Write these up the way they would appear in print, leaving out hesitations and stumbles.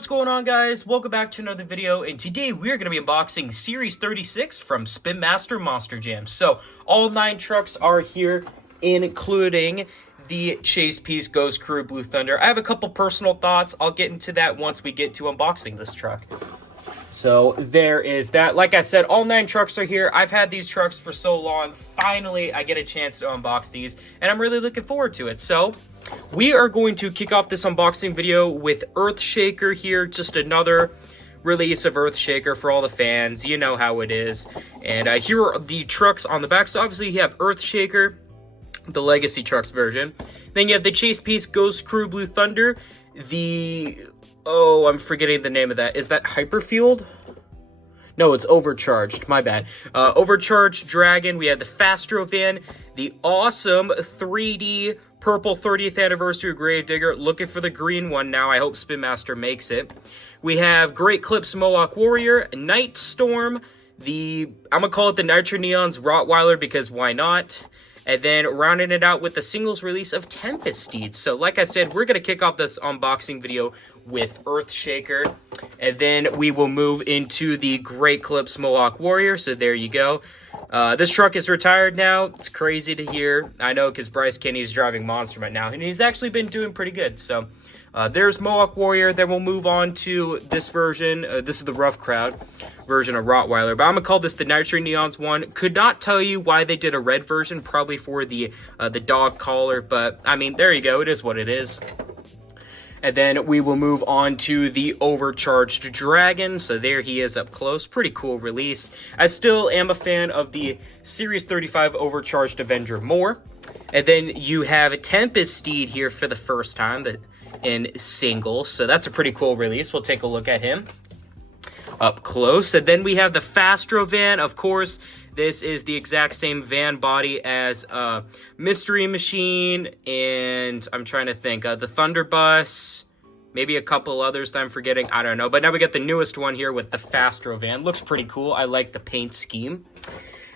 what's going on, guys? Welcome back to another video, and today we're going to be unboxing Series 36 from Spin Master Monster Jam. So, all 9 trucks are here, including the Chase Piece Ghost Crew Blue Thunder. I have a couple personal thoughts. I'll get into that once we get to unboxing this truck. So, there is that. Like I said, all 9 trucks are here. I've had these trucks for so long. Finally, I get a chance to unbox these, and I'm really looking forward to it. So, we are going to kick off this unboxing video with Earthshaker here. Just another release of Earthshaker for all the fans. You know how it is. And here are the trucks on the back. So obviously you have Earthshaker, the Legacy Trucks version. Then you have the Chase Piece Ghost Crew Blue Thunder. I'm forgetting the name of that. Is that Hyperfueled? No, it's Overcharged. My bad. Overcharged Dragon. We have the Fastro van. The awesome 3D purple 30th anniversary Gravedigger. Looking for the green one now. I hope Spin Master makes it. We have Great Clips Mohawk Warrior, Night Storm, I'm gonna call it the Nitro Neons Rottweiler because why not? And then rounding it out with the singles release of Tempest steeds. So like I said, we're gonna kick off this unboxing video with Earthshaker, and then we will move into the Great Clips Mohawk Warrior. So there you go. This truck is retired now. It's crazy to hear. I know, because Bryce Kenny's driving Monster right now, and he's actually been doing pretty good. So there's Mohawk Warrior. Then we'll move on to this version. This is the Rough Crowd version of Rottweiler, but I'm gonna call this the Nitro Neons one. Could not tell you why they did a red version, probably for the dog collar, but I mean, there you go. It is what it is. And then we will move on to the Overcharged Dragon. So there he is up close. Pretty cool release. I still am a fan of the Series 35 Overcharged Avenger more. And then you have Tempest steed here for the first time in singles. So that's a pretty cool release. We'll take a look at him up close. And then we have the Fastro van, of course. This is the exact same van body as Mystery Machine, and I'm trying to think, the Thunderbus, maybe a couple others that I'm forgetting, I don't know. But now we got the newest one here with the Fastro van. Looks pretty cool. I like the paint scheme.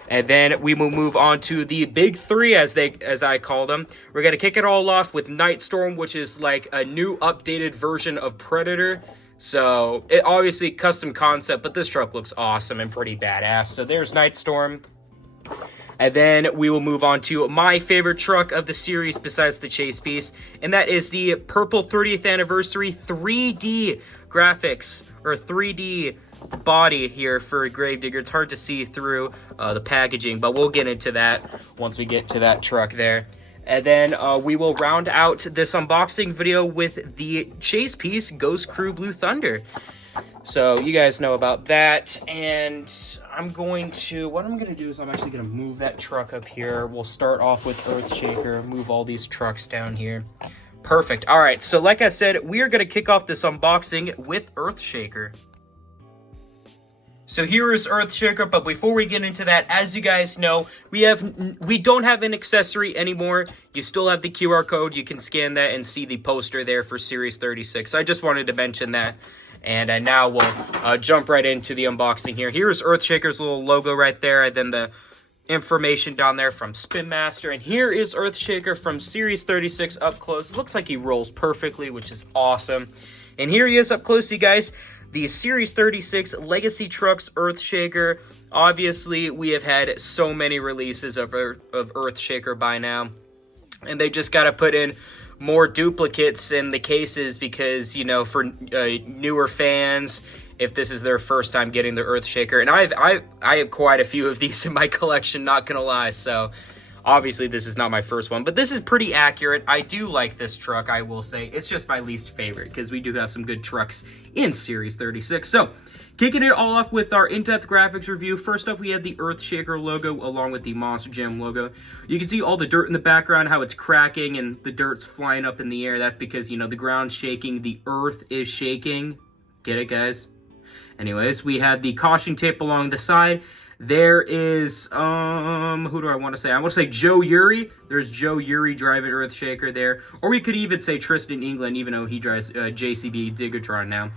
And then we will move on to the big 3, as I call them. We're going to kick it all off with Night Storm, which is like a new updated version of Predator. So, it obviously custom concept, but this truck looks awesome and pretty badass. So, there's Night Storm. And then we will move on to my favorite truck of the series besides the Chase Piece, and that is the purple 30th anniversary 3D graphics, or 3D body here for Gravedigger. It's hard to see through the packaging, but we'll get into that once we get to that truck there. And then we will round out this unboxing video with the Chase Piece Ghost Crew Blue Thunder. So you guys know about that. And what I'm going to do is I'm actually going to move that truck up here. We'll start off with Earthshaker, move all these trucks down here. Perfect. All right, so like I said, we are going to kick off this unboxing with Earthshaker. So here is Earthshaker, but before we get into that, as you guys know, we don't have an accessory anymore. You still have the QR code. You can scan that and see the poster there for Series 36. I just wanted to mention that. And now we'll jump right into the unboxing here. Here's Earthshaker's little logo right there, and then the information down there from Spin Master. And here is Earthshaker from Series 36 up close. It looks like he rolls perfectly, which is awesome. And here he is up close, you guys. The Series 36 Legacy Trucks Earthshaker. Obviously, we have had so many releases of Earthshaker by now. And they just got to put in more duplicates in the cases because, you know, for newer fans, if this is their first time getting the Earthshaker. And I have quite a few of these in my collection, not going to lie. So, obviously, this is not my first one, but this is pretty accurate. I do like this truck, I will say. It's just my least favorite because we do have some good trucks in Series 36. So, kicking it all off with our in-depth graphics review. First up, we have the Earthshaker logo along with the Monster Jam logo. You can see all the dirt in the background, how it's cracking and the dirt's flying up in the air. That's because, you know, the ground's shaking, the earth is shaking. Get it, guys? Anyways, we have the caution tape along the side. There is, who do I want to say? I want to say Joe Uri. There's Joe Uri driving Earthshaker there. Or we could even say Tristan England, even though he drives JCB Digatron now.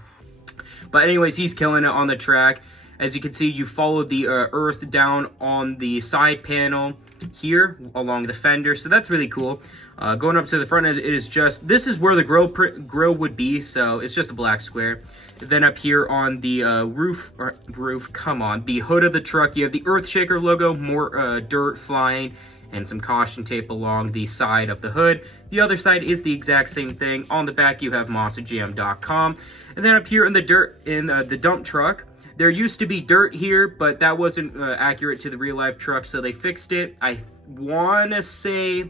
But anyways, he's killing it on the track. As you can see, you follow the earth down on the side panel here along the fender. So that's really cool. Going up to the front, it is just, this is where the grill would be, so it's just a black square. Then up here on the the hood of the truck, you have the Earthshaker logo, more dirt flying, and some caution tape along the side of the hood. The other side is the exact same thing. On the back, you have monsterjam.com. And then up here in the dirt, in the dump truck, there used to be dirt here, but that wasn't accurate to the real-life truck, so they fixed it. I want to say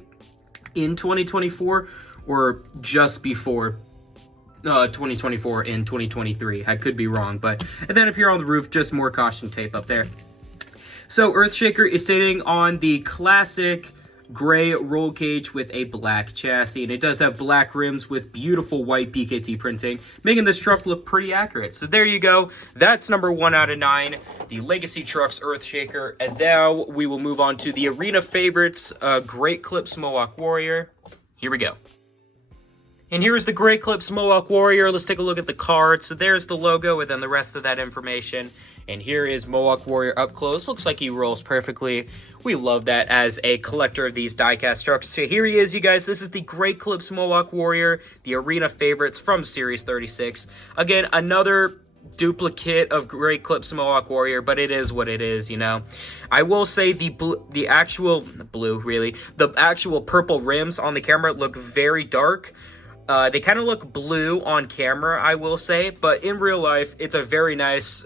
in 2024 or just before 2024 in 2023. I could be wrong, but and then up here on the roof, just more caution tape up there. So Earthshaker is sitting on the classic gray roll cage with a black chassis, and it does have black rims with beautiful white BKT printing, making this truck look pretty accurate. So there you go. That's number 1 out of 9, the Legacy Trucks Earthshaker. And now we will move on to the arena favorites, Great Clips Mohawk Warrior. Here we go. And here is the Great Clips Mohawk Warrior. Let's take a look at the card. So there's the logo and then the rest of that information. And here is Mohawk Warrior up close. Looks like he rolls perfectly. We love that as a collector of these diecast trucks. So here he is, you guys. This is the Great Clips Mohawk Warrior, the arena favorites from Series 36. Again, another duplicate of Great Clips Mohawk Warrior, but it is what it is, you know. I will say the actual purple rims on the camera look very dark. They kind of look blue on camera, I will say, but in real life, it's a very nice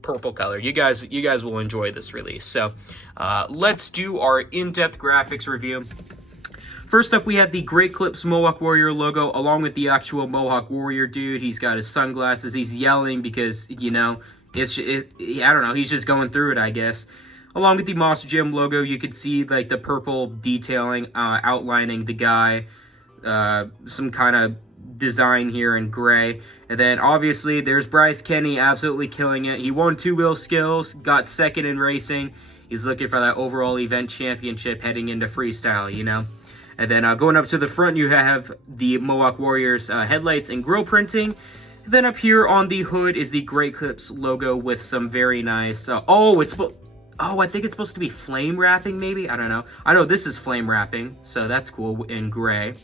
purple color. You guys will enjoy this release. So let's do our in-depth graphics review. First up, we have the Great Clips Mohawk Warrior logo, along with the actual Mohawk Warrior dude. He's got his sunglasses. He's yelling because, you know, I don't know, he's just going through it, I guess. Along with the Monster Jam logo, you could see, like, the purple detailing outlining the guy. Some kind of design here in gray. And then, obviously, there's Bryce Kenny absolutely killing it. He won 2-wheel skills, got second in racing. He's looking for that overall event championship heading into freestyle, you know. And then going up to the front, you have the Mohawk Warriors headlights and grille printing. And then up here on the hood is the Great Clips logo with some very nice... I think it's supposed to be flame wrapping, maybe? I don't know. I know this is flame wrapping, so that's cool in gray.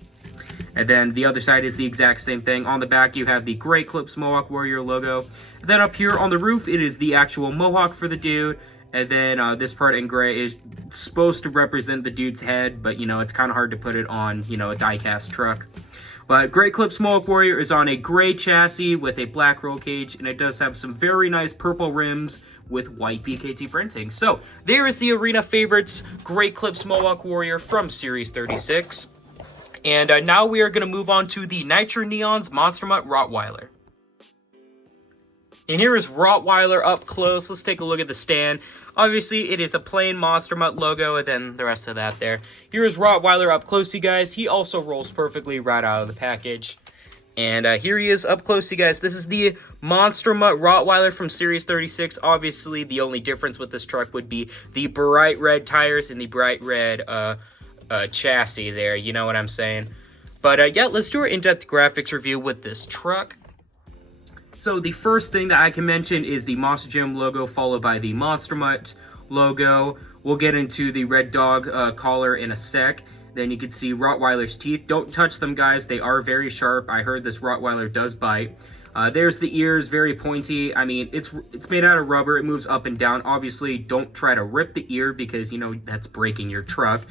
And then the other side is the exact same thing. On the back, you have the Great Clips Mohawk Warrior logo. And then up here on the roof, it is the actual Mohawk for the dude. And then this part in gray is supposed to represent the dude's head, but, you know, it's kind of hard to put it on, you know, a die-cast truck. But Great Clips Mohawk Warrior is on a gray chassis with a black roll cage, and it does have some very nice purple rims with white BKT printing. So there is the arena favorites, Great Clips Mohawk Warrior from Series 36. And now we are going to move on to the Nitro Neons Monster Mutt Rottweiler. And here is Rottweiler up close. Let's take a look at the stand. Obviously, it is a plain Monster Mutt logo, and then the rest of that there. Here is Rottweiler up close, you guys. He also rolls perfectly right out of the package. And here he is up close, you guys. This is the Monster Mutt Rottweiler from Series 36. Obviously, the only difference with this truck would be the bright red tires and the bright red chassis there. You know what I'm saying? But yeah, let's do our in-depth graphics review with this truck. So the first thing that I can mention is the Monster Jam logo, followed by the Monster Mutt logo. We'll get into the red dog collar in a sec. Then you can see Rottweiler's teeth. Don't touch them, guys. They are very sharp. I heard this Rottweiler does bite. There's the ears, very pointy. I mean, it's made out of rubber. It moves up and down. Obviously, don't try to rip the ear because, you know, that's breaking your truck.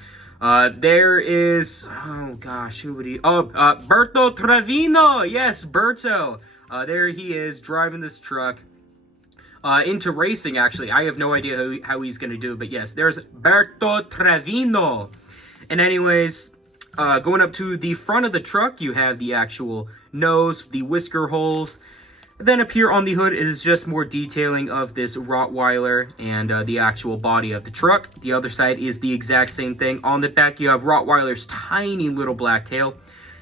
There is, oh gosh, who would he? Oh, Berto Trevino. Yes, Berto. There he is driving this truck into racing, actually. I have no idea how he's going to do it, but yes, there's Berto Trevino. And anyways, going up to the front of the truck, you have the actual nose, the whisker holes. Then up here on the hood is just more detailing of this Rottweiler and the actual body of the truck. The other side is the exact same thing. On the back, you have Rottweiler's tiny little black tail.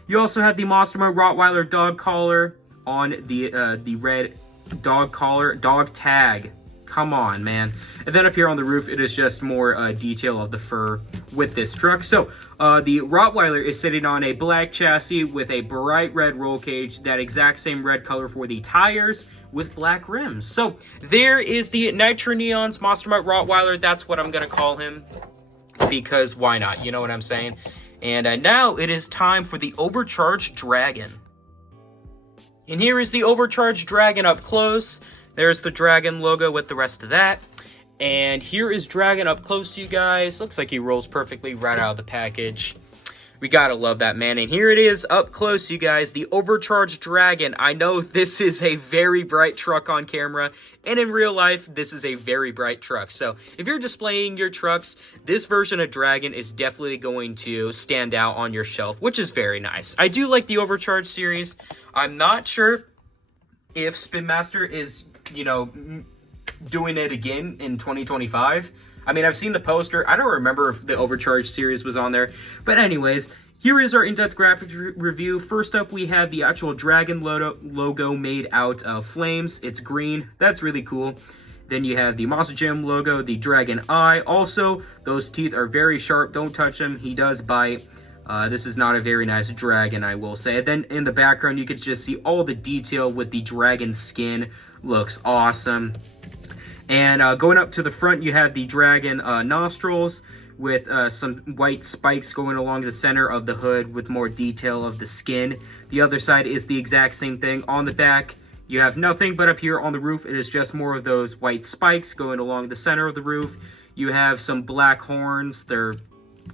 You also have the Monster Mutt Rottweiler dog collar on the red dog collar, dog tag. Come on, man. And then up here on the roof, it is just more detail of the fur with this truck. So the Rottweiler is sitting on a black chassis with a bright red roll cage, that exact same red color for the tires with black rims. So there is the Nitro Neons Monster Mutt Rottweiler. That's what I'm going to call him because why not? You know what I'm saying? And now it is time for the Overcharged Dragon. And here is the Overcharged Dragon up close. There's the dragon logo with the rest of that. And here is Dragon up close, you guys. Looks like he rolls perfectly right out of the package. We gotta love that, man. And here it is up close, you guys. The Overcharged Dragon. I know this is a very bright truck on camera. And in real life, this is a very bright truck. So if you're displaying your trucks, this version of Dragon is definitely going to stand out on your shelf, which is very nice. I do like the Overcharged series. I'm not sure if Spin Master is, you know, doing it again in 2025. I mean, I've seen the poster. I don't remember if the Overcharged series was on there. But anyways, here is our in-depth graphics review. First up, we have the actual Dragon logo made out of flames. It's green. That's really cool. Then you have the Monster Jam logo, the Dragon Eye. Also, those teeth are very sharp. Don't touch him. He does bite. This is not a very nice dragon, I will say. Then in the background, you can just see all the detail with the dragon skin. Looks awesome. And going up to the front, you have the dragon nostrils with some white spikes going along the center of the hood with more detail of the skin. The other side is the exact same thing. On the back, you have nothing, but up here on the roof, it is just more of those white spikes going along the center of the roof. You have some black horns. They're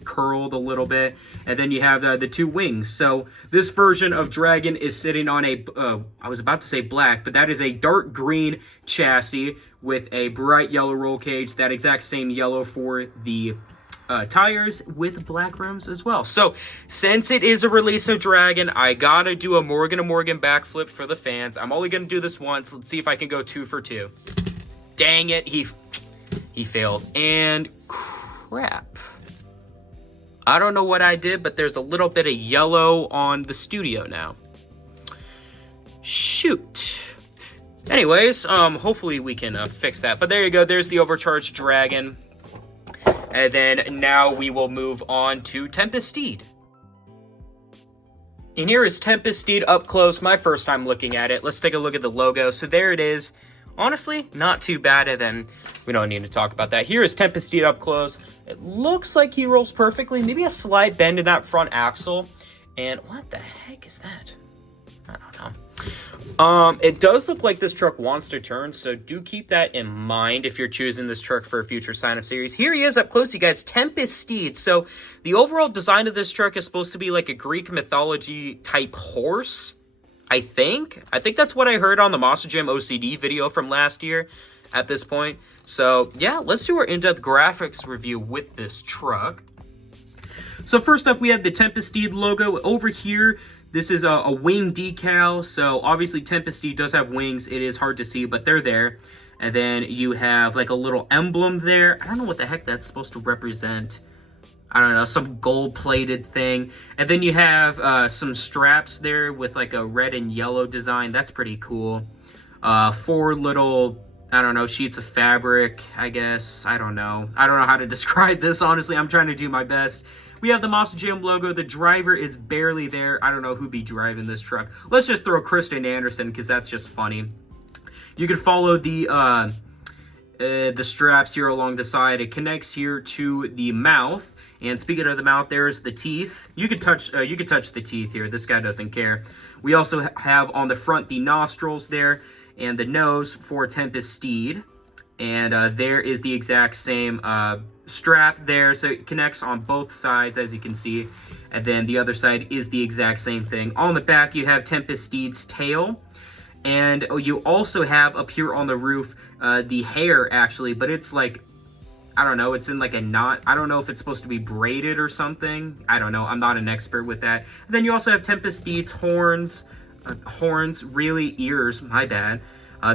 curled a little bit. And then you have the two wings. So this version of Dragon is sitting on a, I was about to say black, but that is a dark green chassis with a bright yellow roll cage. That exact same yellow for the tires with black rims as well. So since it is a release of Dragon, I gotta do a Morgan & Morgan backflip for the fans. I'm only gonna do this once. Let's see if I can go 2 for 2. Dang it, he failed. And crap. I don't know what I did, but there's a little bit of yellow on the studio now. Shoot. Anyways, hopefully we can fix that. But there you go. There's the Overcharged Dragon. And then now we will move on to Tempest Steed. And here is Tempest Steed up close. My first time looking at it. Let's take a look at the logo. So there it is. Honestly, not too bad, and then we don't need to talk about that. Here is Tempest Steed up close. It looks like he rolls perfectly. Maybe a slight bend in that front axle. And what the heck is that? I don't know. It does look like this truck wants to turn, so do keep that in mind if you're choosing this truck for a future sign-up series. Here he is up close, you guys, Tempest Steed. So the overall design of this truck is supposed to be like a Greek mythology type horse. I think that's what I heard on the Monster Jam OCD video from last year at this point. So yeah, let's do our in-depth graphics review with this truck. So first up, we have the Tempest Steed logo over here. This is a wing decal. So obviously Tempest Steed does have wings. It is hard to see, but they're there. And then you have like a little emblem there. I don't know what the heck that's supposed to represent. I don't know, some gold-plated thing. And then you have some straps there with like a red and yellow design. That's pretty cool. 4 little, I don't know, sheets of fabric, I guess. I don't know how to describe this, honestly. I'm trying to do my best. We have the Monster Jam logo. The driver is barely there. I don't know who'd be driving this truck. Let's just throw Kristen Anderson because that's just funny. You can follow the straps here along the side. It connects here to the mouth. And speaking of the mouth, there's the teeth. You could touch the teeth here. This guy doesn't care. We also have on the front the nostrils there and the nose for Tempest Steed. And there is the exact same strap there. So it connects on both sides, as you can see. And then the other side is the exact same thing. On the back, you have Tempest Steed's tail. And you also have up here on the roof the hair, actually. But it's like, I don't know, it's in like a knot. I don't know if it's supposed to be braided or something. I don't know. I'm not an expert with that. And then you also have Tempest Steed's horns. Ears, my bad.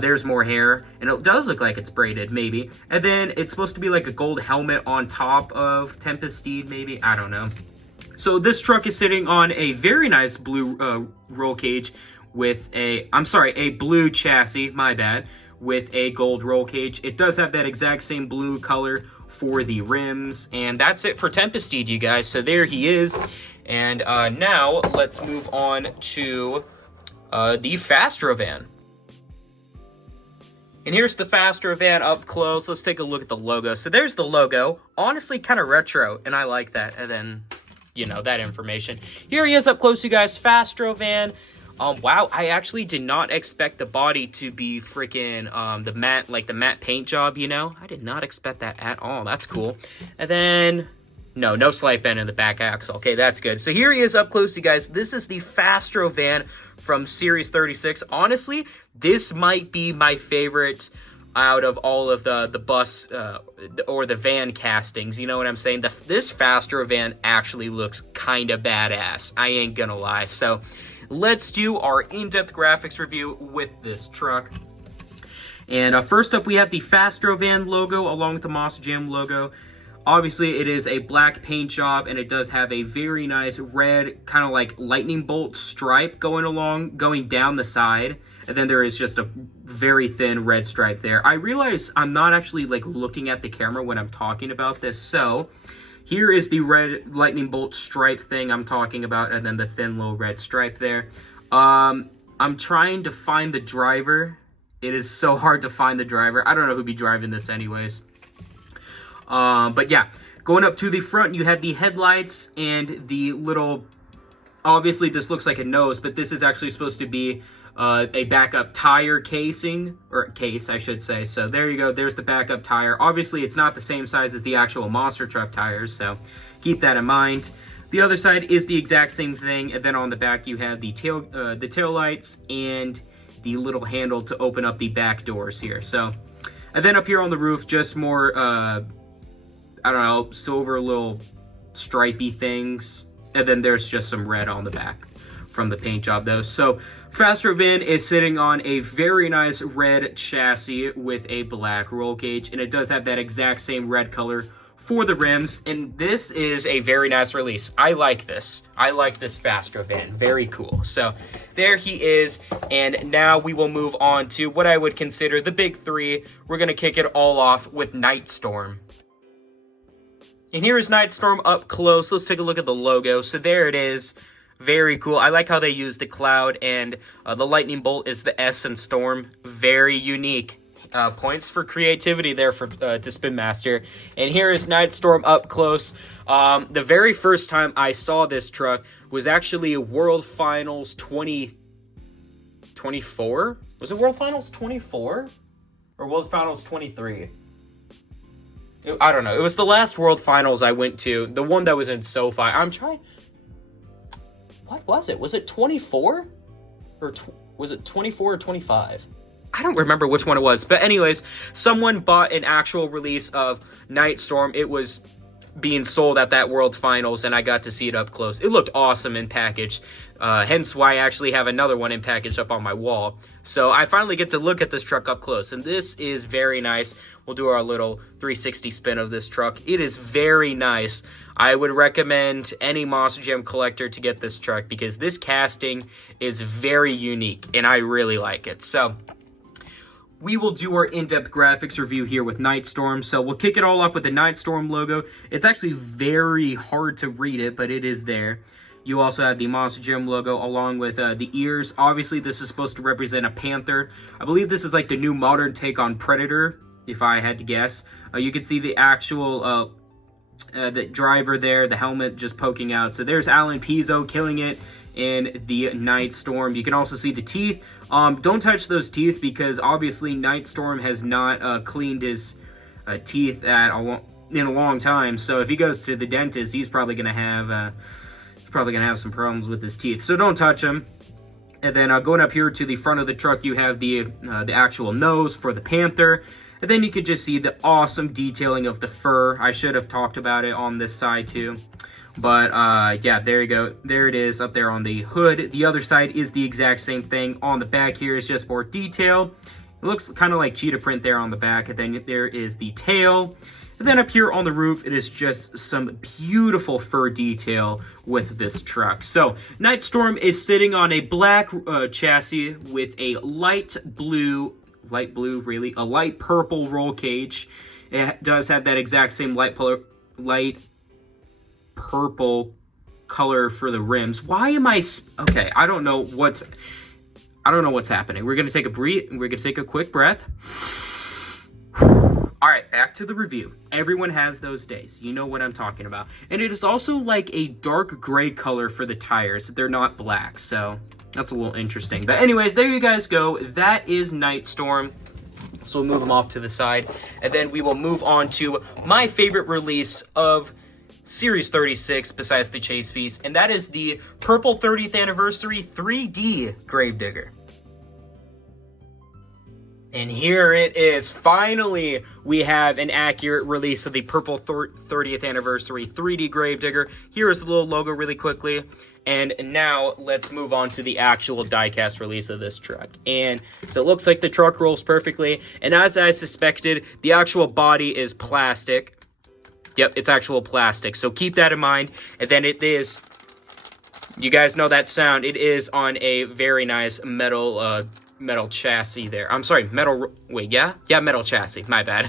There's more hair. And it does look like it's braided, maybe. And then it's supposed to be like a gold helmet on top of Tempest Steed, maybe. I don't know. So this truck is sitting on a very nice blue roll cage with a blue chassis, my bad, with a gold roll cage. It does have that exact same blue color for the rims, and that's it for Tempest Steed, you guys. So there he is. And now let's move on to the Fastro van. And here's the Fastro van up close. Let's take a look at the logo. So there's the logo. Honestly, kind of retro, and I like that. And then you know, that information. Here he is up close, you guys. Fastro van. Wow, I actually did not expect the body to be freaking the matte paint job, you know? I did not expect that at all. That's cool. And then no slide bend in the back axle. Okay, that's good. So here he is up close, you guys. This is the Fastro van from Series 36. Honestly, this might be my favorite out of all of the bus or the van castings. You know what I'm saying? This Fastro van actually looks kind of badass. I ain't gonna lie. So let's do our in-depth graphics review with this truck. And first up, we have the Fastro van logo along with the Monster Jam logo. Obviously, it is a black paint job, and it does have a very nice red, kind of like lightning bolt stripe going down the side. And then there is just a very thin red stripe there. I realize I'm not actually like looking at the camera when I'm talking about this. So here is the red lightning bolt stripe thing I'm talking about, and then the thin little red stripe there. I'm trying to find the driver. It is so hard to find the driver. I don't know who'd be driving this anyways. But yeah, going up to the front, you have the headlights and the little, obviously this looks like a nose, but this is actually supposed to be a backup tire casing, or case, I should say. So there you go. There's the backup tire. Obviously, it's not the same size as the actual monster truck tires, so keep that in mind. The other side is the exact same thing, and then on the back you have the tail lights and the little handle to open up the back doors here. So, and then up here on the roof, just more I don't know, silver little stripey things. And then there's just some red on the back from the paint job though. So Fastro van is sitting on a very nice red chassis with a black roll cage. And it does have that exact same red color for the rims. And this is a very nice release. I like this. I like this Fastro van. Very cool. So there he is. And now we will move on to what I would consider the big three. We're going to kick it all off with Nightstorm. And here is Nightstorm up close. Let's take a look at the logo. So there it is. Very cool. I like how they use the cloud, and the lightning bolt is the S in Storm. Very unique. Points for creativity there for to Spin Master. And here is Nightstorm up close. The very first time I saw this truck was actually World Finals 2024? Was it World Finals 24? Or World Finals 23? I don't know. It was the last World Finals I went to. The one that was in SoFi. I'm trying... What was it? Was it 24? Or was it 24 or 25? I don't remember which one it was. But anyways, someone bought an actual release of Nightstorm. It was being sold at that World Finals, and I got to see it up close. It looked awesome in package. Hence why I actually have another one in package up on my wall. So I finally get to look at this truck up close, and this is very nice. We'll do our little 360 spin of this truck. It is very nice. I would recommend any Monster Jam collector to get this truck because this casting is very unique, and I really like it. So we will do our in-depth graphics review here with Nightstorm. So we'll kick it all off with the Nightstorm logo. It's actually very hard to read it, but it is there. You also have the Monster Jam logo along with the ears. Obviously, this is supposed to represent a panther. I believe this is like the new modern take on Predator, if I had to guess. You can see the actual the driver there, the helmet just poking out. So there's Alan Pizzo killing it in the Nightstorm. You can also see the teeth. Don't touch those teeth because obviously Nightstorm has not cleaned his teeth in a long time. So if he goes to the dentist, he's probably gonna have some problems with his teeth. So don't touch them. And then going up here to the front of the truck, you have the actual nose for the panther. And then you could just see the awesome detailing of the fur. I should have talked about it on this side too. But yeah, there you go. There it is up there on the hood. The other side is the exact same thing. On the back here is just more detail. It looks kind of like cheetah print there on the back. And then there is the tail. And then up here on the roof, it is just some beautiful fur detail with this truck. So Nightstorm is sitting on a black chassis with a light purple roll cage. It does have that exact same light purple color for the rims. Why am I okay? I don't know what's happening. We're gonna take a quick breath. All right, back to the review. Everyone has those days. You know what I'm talking about. And it is also like a dark gray color for the tires. They're not black, so that's a little interesting. But anyways, there you guys go. That is Nightstorm. So we'll move them off to the side. And then we will move on to my favorite release of Series 36 besides the chase piece. And that is the Purple 30th Anniversary 3D Gravedigger. And here it is. Finally, we have an accurate release of the Purple 30th Anniversary 3D Gravedigger. Here is the little logo really quickly. And now let's move on to the actual diecast release of this truck. And so it looks like the truck rolls perfectly. And as I suspected, the actual body is plastic. Yep, it's actual plastic. So keep that in mind. And then it is, you guys know that sound. It is on a very nice metal chassis there. I'm sorry, metal chassis, my bad.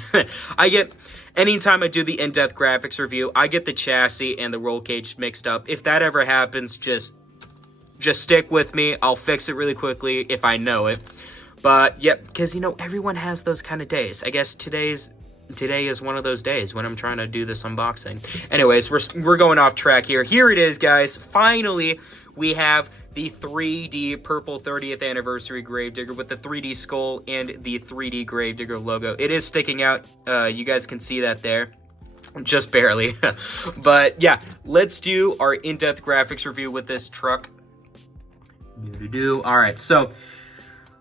Anytime I do the in-depth graphics review, I get the chassis and the roll cage mixed up. If that ever happens, just stick with me. I'll fix it really quickly if I know it. But, yep, because, you know, everyone has those kind of days. I guess today is one of those days when I'm trying to do this unboxing. Anyways, we're going off track here. Here it is, guys. Finally, we have the 3D Purple 30th Anniversary Gravedigger with the 3D skull and the 3D Gravedigger logo. It is sticking out. You guys can see that there. Just barely. But, yeah, let's do our in-depth graphics review with this truck. All right, so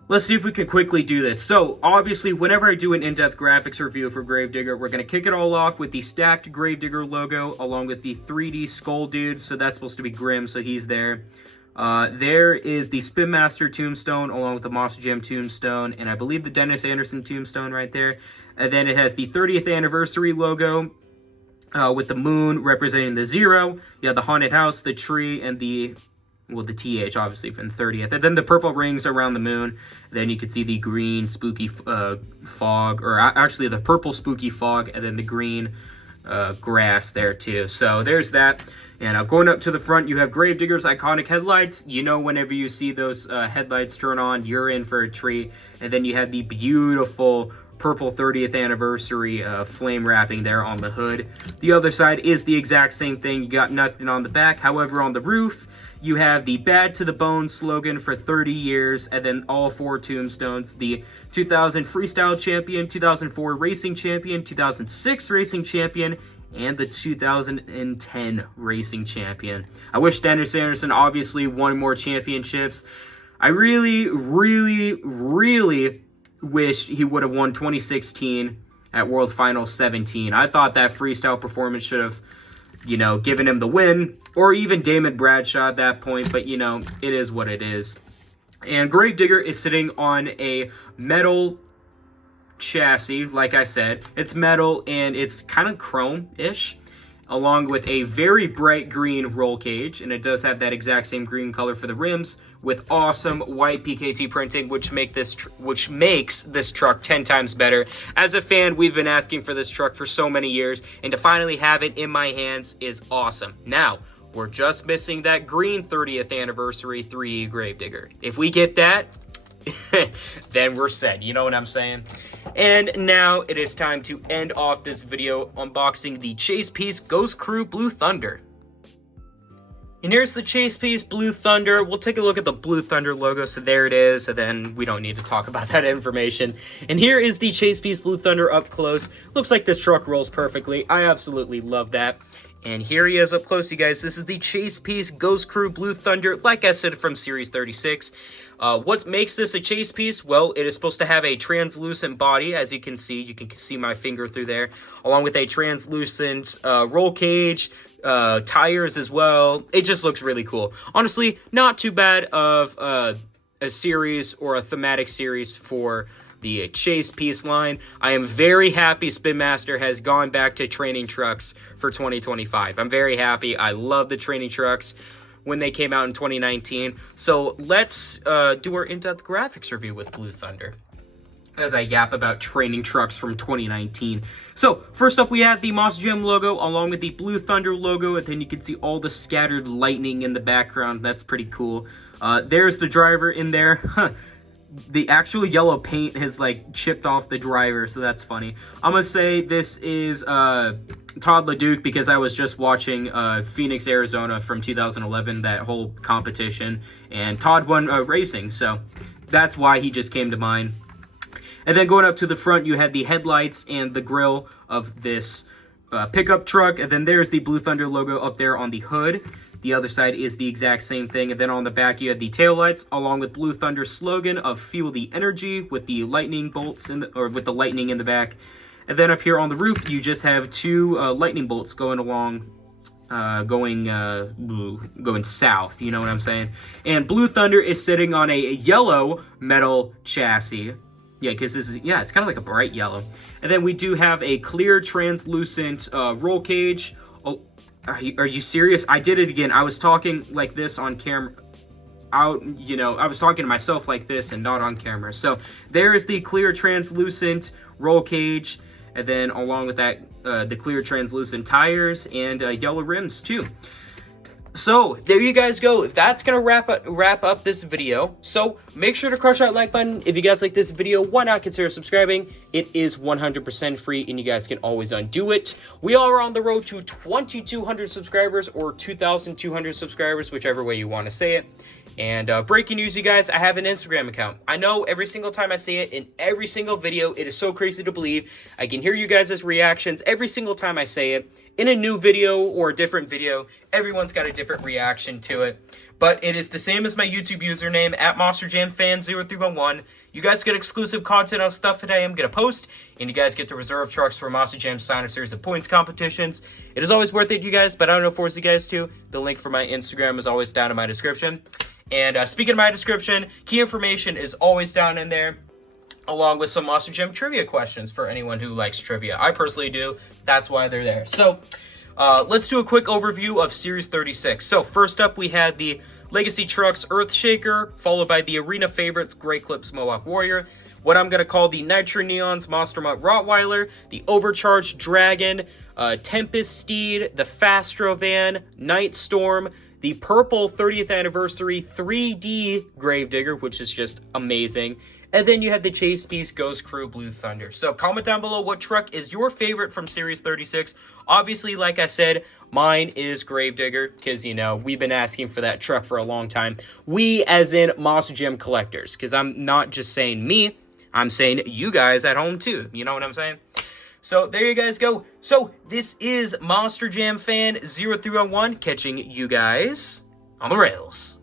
let's see if we can quickly do this. So, obviously, whenever I do an in-depth graphics review for Gravedigger, we're going to kick it all off with the stacked Gravedigger logo, along with the 3D skull dude. So that's supposed to be Grim, so he's there. There is the Spin Master tombstone, along with the Monster Jam tombstone, and I believe the Dennis Anderson tombstone right there. And then it has the 30th anniversary logo, with the moon representing the 0. You have the haunted house, the tree, and the TH, obviously, from the 30th. And then the purple rings around the moon. Then you can see the green spooky fog, or actually the purple spooky fog, and then the green grass there, too. So there's that. And going up to the front, you have Gravedigger's iconic headlights. You know, whenever you see those headlights turn on, you're in for a treat. And then you have the beautiful Purple 30th Anniversary flame wrapping there on the hood. The other side is the exact same thing. You got nothing on the back. However, on the roof, you have the Bad to the Bone slogan for 30 years, and then all 4 tombstones. The 2000 Freestyle Champion, 2004 Racing Champion, 2006 Racing Champion, and the 2010 Racing Champion. I wish Dennis Anderson obviously won more championships. I really, really, really wished he would have won 2016 at World Finals 17. I thought that freestyle performance should have, you know, given him the win, or even Damon Bradshaw at that point, but, you know, it is what it is. And Gravedigger is sitting on a metal chassis, like I said. It's metal, and it's kind of chrome-ish, along with a very bright green roll cage, and it does have that exact same green color for the rims, with awesome white PKT printing, which makes this truck 10 times better. As a fan, we've been asking for this truck for so many years, and to finally have it in my hands is awesome. Now, we're just missing that green 30th anniversary 3D Gravedigger. If we get that, then we're set. You know what I'm saying? And now it is time to end off this video unboxing the Chase Piece Ghost Crew Blue Thunder. And here's the Chase Piece Blue Thunder. We'll take a look at the Blue Thunder logo. So there it is. And then we don't need to talk about that information. And here is the Chase Piece Blue Thunder up close. Looks like this truck rolls perfectly. I absolutely love that. And here he is up close, you guys. This is the Chase Piece Ghost Crew Blue Thunder, like I said, from Series 36. What makes this a chase piece? Well, it is supposed to have a translucent body, as you can see my finger through there, along with a translucent roll cage, tires as well. It just looks really cool. Honestly, not too bad of a series or a thematic series for the chase piece line. I am very happy Spin Master has gone back to training trucks for 2025. I'm very happy. I love the training trucks when they came out in 2019. So let's do our in-depth graphics review with Blue Thunder, as I yap about training trucks from 2019. So first up, we have the Monster Jam logo along with the Blue Thunder logo, and then you can see all the scattered lightning in the background. That's pretty cool. There's the driver in there. the actual yellow paint has like chipped off the driver, so that's funny. I'm gonna say this is Todd LeDuc because I was just watching Phoenix, Arizona from 2011, that whole competition, and Todd won racing, so that's why he just came to mind. And then going up to the front, you had the headlights and the grille of this pickup truck, and then there's the Blue Thunder logo up there on the hood. The other side is the exact same thing, and then on the back you had the taillights along with Blue Thunder's slogan of "Fuel the Energy" with the lightning bolts with the lightning in the back. And then up here on the roof, you just have two lightning bolts going along, going south. You know what I'm saying? And Blue Thunder is sitting on a yellow metal chassis. Yeah, because this is, yeah, it's kind of like a bright yellow. And then we do have a clear translucent roll cage. Oh, are you serious? I did it again. I was talking like this on camera. I was talking to myself like this and not on camera. So there is the clear translucent roll cage. And then along with that, the clear translucent tires and yellow rims too. So there you guys go. That's gonna wrap up this video. So make sure to crush that like button. If you guys like this video, why not consider subscribing? It is 100% free and you guys can always undo it. We are on the road to 2,200 subscribers or 2,200 subscribers, whichever way you want to say it. And breaking news, you guys, I have an Instagram account. I know every single time I say it in every single video, it is so crazy to believe. I can hear you guys' reactions every single time I say it. In a new video or a different video, everyone's got a different reaction to it. But it is the same as my YouTube username, @MonsterJamFan0311. You guys get exclusive content on stuff that I am going to post, and you guys get to reserve trucks for Monster Jam sign-up series of points competitions. It is always worth it, you guys, but I don't know, force you guys to. The link for my Instagram is always down in my description. And speaking of my description, key information is always down in there, along with some Monster Jam trivia questions for anyone who likes trivia. I personally do. That's why they're there. So let's do a quick overview of Series 36. So first up, we had the Legacy Trucks Earthshaker, followed by the Arena Favorites Great Clips Mohawk Warrior, what I'm going to call the Nitro Neons Monster Mutt Rottweiler, the Overcharged Dragon, Tempest Steed, the Fastro Van, Night Storm, the purple 30th anniversary 3D Gravedigger, which is just amazing. And then you have the Chase Beast Ghost Crew Blue Thunder. So comment down below what truck is your favorite from Series 36. Obviously, like I said, mine is Gravedigger, because, you know, we've been asking for that truck for a long time. We, as in Monster Jam collectors, because I'm not just saying me, I'm saying you guys at home too. You know what I'm saying? So there you guys go. So this is Monster Jam Fan 0311 catching you guys on the rails.